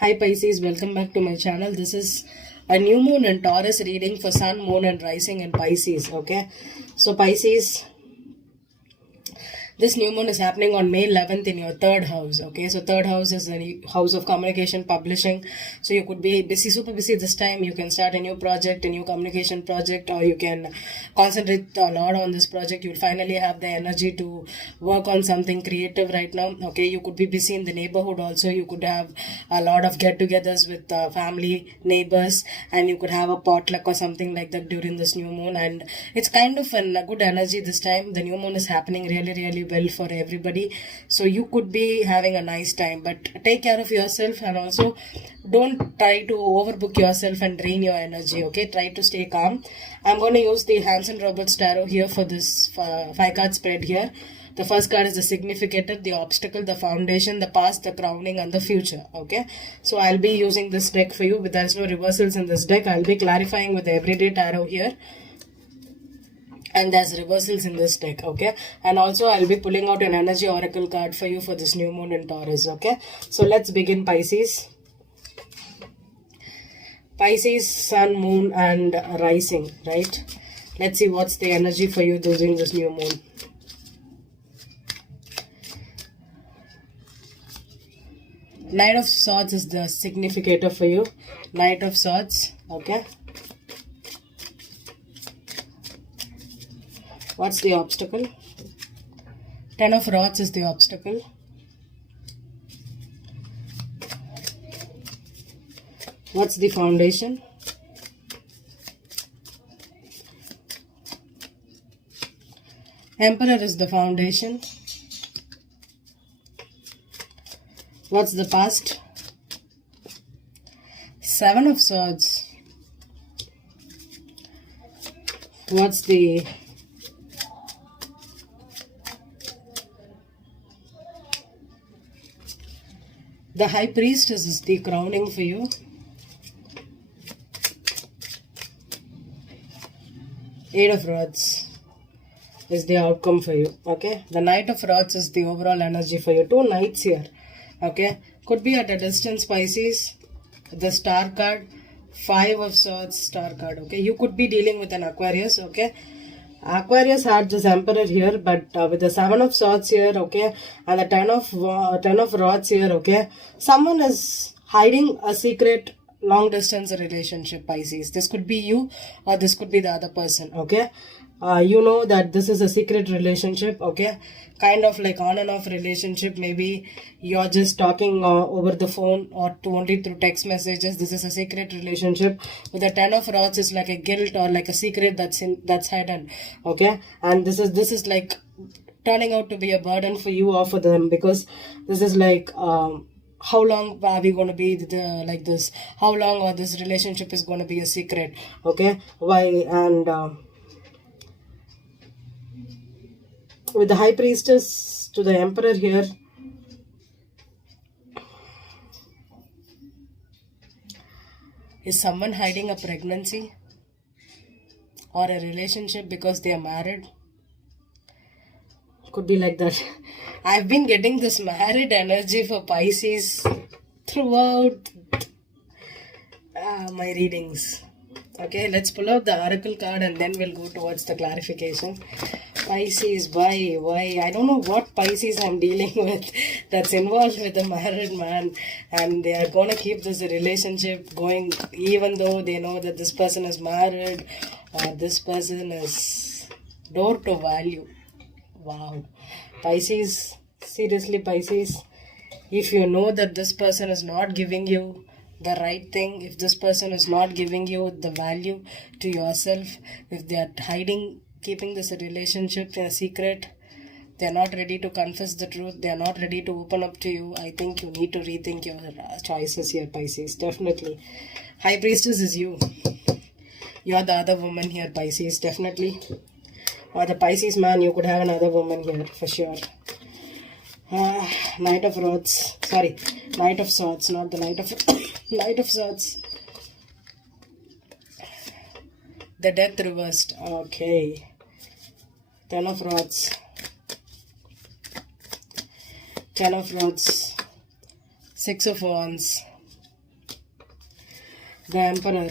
Hi Pisces, welcome back to my channel. This is a new moon in Taurus reading for Sun, Moon and Rising in Pisces. Okay, so Pisces, this new moon is happening on May 11th in your third house. Okay, so third house is the house of communication, publishing. So you could be busy, super busy this time. You can start a new project, a new communication project, or you can concentrate a lot on this project. You'll finally have the energy to work on something creative right now. Okay, you could be busy in the neighborhood also. You could have a lot of get-togethers with family, neighbors, and you could have a potluck or something like that during this new moon. And it's kind of a good energy this time. The new moon is happening really well for everybody, so you could be having a nice time, but take care of yourself and also don't try to overbook yourself and drain your energy. Okay, try to stay calm. I'm going to use the Hanson Roberts tarot here for this 5 card spread here. The first card is the significator, the obstacle, the foundation, the past, the crowning, and the future. Okay, so I'll be using this deck for you, but there's no reversals in this deck. I'll be clarifying with the everyday tarot here, and there's reversals in this deck. Okay, and also I'll be pulling out an energy oracle card for you for this new moon in Taurus. Okay, so let's begin. Pisces, Sun, Moon and Rising, right? Let's see what's the energy for you during this new moon. Knight of Swords is the significator for you. Knight of Swords. Okay, what's the obstacle? Ten of Rods is the obstacle. What's the foundation? Emperor is the foundation. What's the past? Seven of Swords. What's the High Priestess is the crowning for you. Eight of Rods is the outcome for you. Okay, the Knight of Rods is the overall energy for you. Two knights here. Okay, could be at a distance. Pisces, the Star card, Five of Swords, Star card. Okay, you could be dealing with an Aquarius. Okay, Aquarius had this Emperor here, but with the Seven of Swords here, okay, and the Ten of Rods here, okay, someone is hiding a secret long distance relationship. Pisces, this could be you or this could be the other person. Okay, you know that this is a secret relationship. Okay, kind of like on and off relationship. Maybe you're just talking over the phone or only through text messages. This is a secret relationship. With the Ten of Rods is like a guilt or like a secret that's hidden. Okay, and this is like turning out to be a burden for you or for them, because this is like how long are we going to be like this? How long or this relationship is going to be a secret? Okay, why? And with the High Priestess to the Emperor here, is someone hiding a pregnancy or a relationship because they are married? Could be like that. I've been getting this married energy for Pisces throughout my readings. Okay, let's pull out the oracle card and then we'll go towards the clarification. Pisces, why? I don't know what Pisces I'm dealing with that's involved with a married man, and they are gonna keep this relationship going even though they know that this person is married or this person is door to value. Wow. Pisces, seriously Pisces, if you know that this person is not giving you the right thing, if this person is not giving you the value to yourself, if they are hiding, keeping this relationship in a secret, they are not ready to confess the truth, they are not ready to open up to you, I think you need to rethink your choices here, Pisces. Definitely. High Priestess is you. You're the other woman here, Pisces. Definitely. Or the Pisces man, you could have another woman here for sure. Knight of Rods. Sorry, Knight of Swords, not the Knight of Knight of Swords. The Death reversed. Okay. Ten of Rods. Ten of Rods. Six of Wands. The Emperor.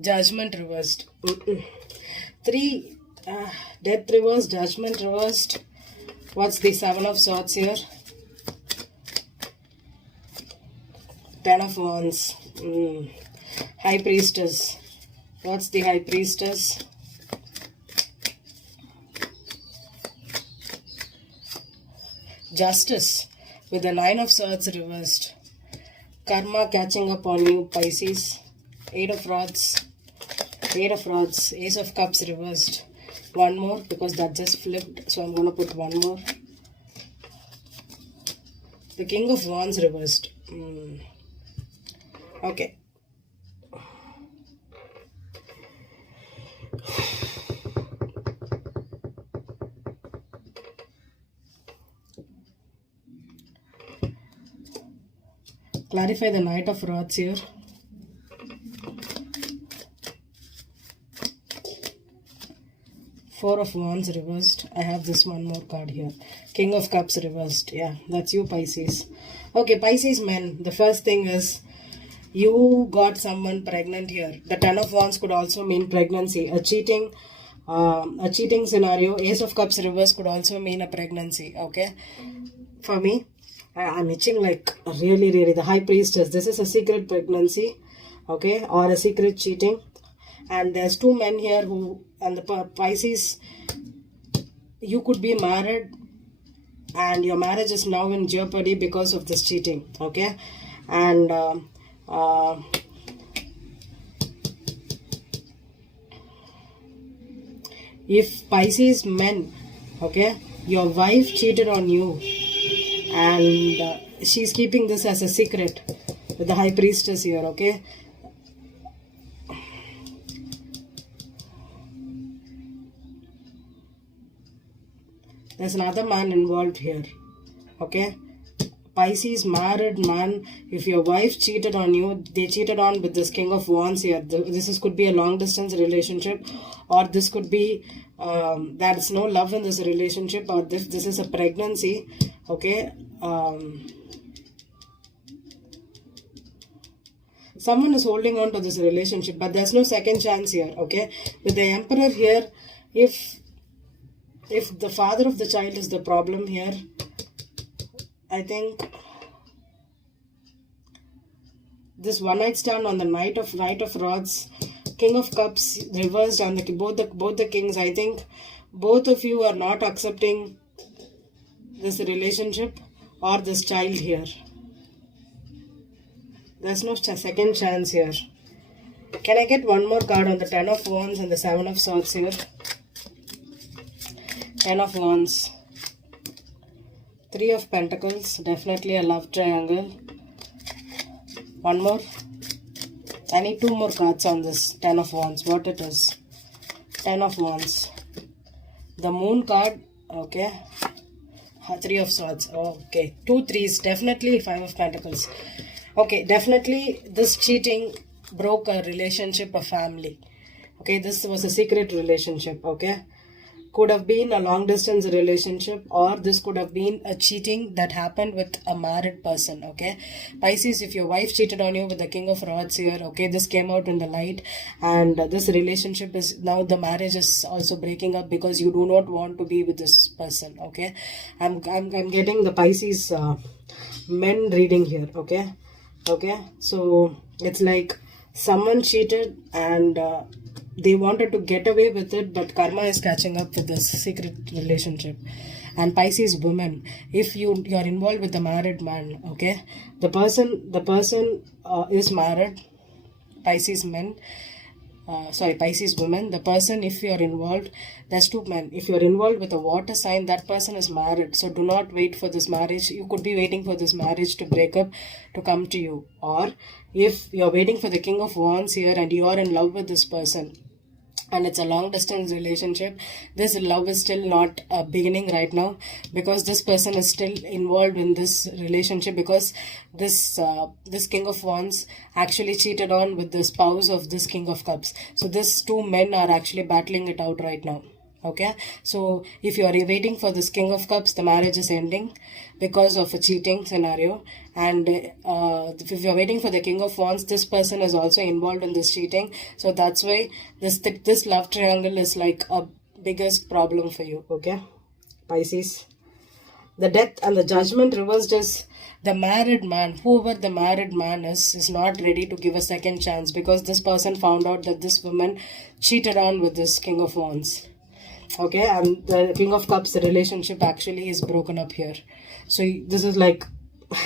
Judgment reversed. 3 Death reversed, Judgment reversed. What's the Seven of Swords here? Ten of Wands. High Priestess. What's the High Priestess? Justice with the Nine of Swords reversed. Karma catching up on you, Pisces. Eight of Rods. Eight of Rods. Ace of Cups reversed. One more because that just flipped, so I'm going to put one more. The King of Wands reversed. Okay. Clarify the Knight of Rods here. Four of Wands reversed. I have this one more card here. King of Cups reversed. Yeah, that's you, Pisces. Okay, Pisces men. The first thing is you got someone pregnant here. The Ten of Wands could also mean pregnancy. A cheating scenario. Ace of Cups reversed could also mean a pregnancy. Okay, for me, I'm itching like really. The High Priestess. This is a secret pregnancy. Okay, or a secret cheating. And there's two men here who, and the Pisces, you could be married and your marriage is now in jeopardy because of this cheating. Okay, and if Pisces men, okay, your wife cheated on you and she's keeping this as a secret with the High Priestess here. Okay, there's another man involved here. Okay, Pisces married man, if your wife cheated on you, they cheated on with this King of Wands here. This could be a long distance relationship, or this could be there's no love in this relationship, or this is a pregnancy. Okay, someone is holding on to this relationship, but there's no second chance here. Okay, with the Emperor here, if the father of the child is the problem here, I think this one night stand on the Knight of Rods, King of Cups reversed on both the kings. I think both of you are not accepting this relationship or this child here. There's no second chance here. Can I get one more card on the Ten of Wands and the Seven of Swords here? Ten of Wands. Three of Pentacles. Definitely a love triangle. One more. I need two more cards on this Ten of Wands. What it is? Ten of Wands. The Moon card. Okay. Three of Swords. Okay. Two threes. Definitely Five of Pentacles. Okay. Definitely this cheating broke a relationship, a family. Okay. This was a secret relationship. Okay. Could have been a long distance relationship, or this could have been a cheating that happened with a married person. Okay, Pisces, if your wife cheated on you with the King of Rods here, okay, this came out in the light, and this relationship is now, the marriage is also breaking up because you do not want to be with this person. Okay, I'm getting the Pisces men reading here. Okay, so it's like someone cheated and they wanted to get away with it, but karma is catching up with this secret relationship. And Pisces women, if you're involved with a married man, okay, the person is married. Pisces men, Pisces women, the person, if you're involved, there's two men. If you're involved with a water sign, that person is married. So do not wait for this marriage. You could be waiting for this marriage to break up, to come to you. Or if you're waiting for the King of Wands here and you are in love with this person, and it's a long distance relationship, this love is still not beginning right now, because this person is still involved in this relationship, because this King of Wands actually cheated on with the spouse of this King of Cups. So these two men are actually battling it out right now. Okay, so if you are waiting for this King of Cups, the marriage is ending because of a cheating scenario. And if you are waiting for the King of Wands, this person is also involved in this cheating. So that's why this love triangle is like a biggest problem for you. Okay, Pisces. The death and the judgment reversed is the married man, whoever the married man is not ready to give a second chance, because this person found out that this woman cheated on with this King of Wands. Okay, and the King of Cups, the relationship actually is broken up here. So this is like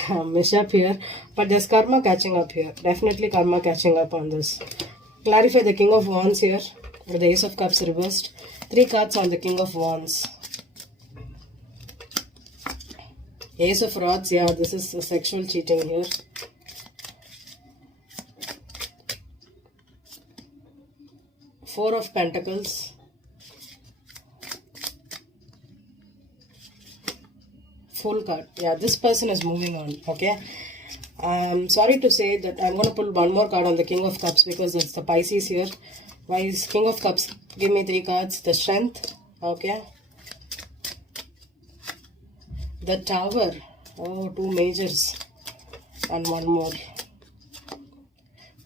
a mishap here, but there's karma catching up here. Definitely karma catching up on this. Clarify the King of Wands here, with the Ace of Cups reversed. 3 cards on the King of Wands. Ace of Rods, yeah, this is a sexual cheating here. Four of Pentacles. Full card. Yeah, this person is moving on. Okay. I'm sorry to say that I'm going to pull one more card on the King of Cups because it's the Pisces here. Why is King of Cups? Give me 3 cards. The Strength. Okay. The Tower. Oh, 2 majors. And one more.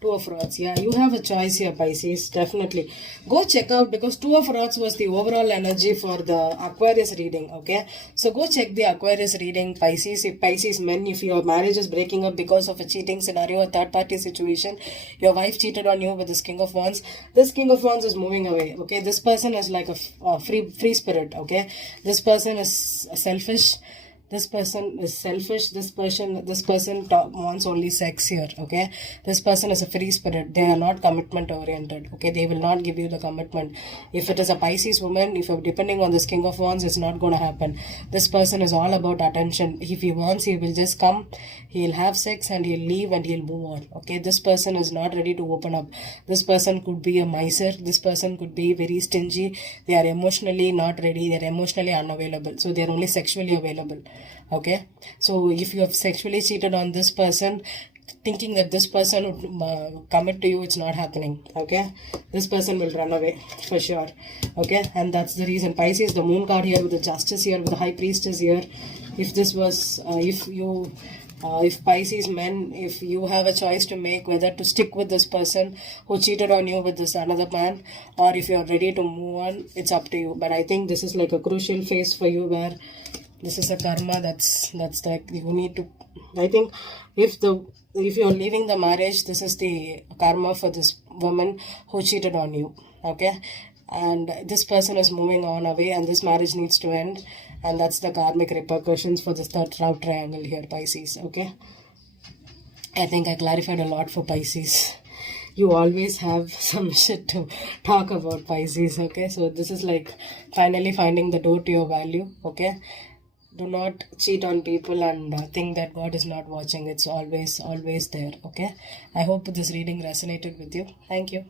2 of Rods. Yeah, you have a choice here, Pisces. Definitely. Go check out, because 2 of Rods was the overall energy for the Aquarius reading. Okay. So go check the Aquarius reading, Pisces. If Pisces men, if your marriage is breaking up because of a cheating scenario, a third party situation, your wife cheated on you with this King of Wands. This King of Wands is moving away. Okay. This person is like a free spirit. Okay. This person is selfish. This person is selfish. This person wants only sex here. Okay, this person is a free spirit. They are not commitment oriented. Okay, they will not give you the commitment. If it is a Pisces woman, if you're depending on this King of Wands, it's not going to happen. This person is all about attention. If he wants, he will just come, he'll have sex, and he'll leave, and he'll move on. Okay, this person is not ready to open up. This person could be a miser. This person could be very stingy. They are emotionally not ready. They are emotionally unavailable. So they are only sexually available. Okay, so if you have sexually cheated on this person, thinking that this person would commit to you, it's not happening. Okay, this person will run away for sure. Okay, and that's the reason. Pisces, the Moon card here with the Justice here, with the High Priestess here. If this was, if Pisces men, if you have a choice to make whether to stick with this person who cheated on you with this another man, or if you're ready to move on, it's up to you. But I think this is like a crucial phase for you, where this is a karma that's like you need to. I think if you're leaving the marriage, this is the karma for this woman who cheated on you. Okay, and this person is moving on away, and this marriage needs to end, and that's the karmic repercussions for this third love triangle here, Pisces. Okay, I think I clarified a lot for Pisces. You always have some shit to talk about, Pisces. Okay, so this is like finally finding the door to your value. Okay, do not cheat on people and think that God is not watching. It's always there. Okay, I hope this reading resonated with you. Thank you.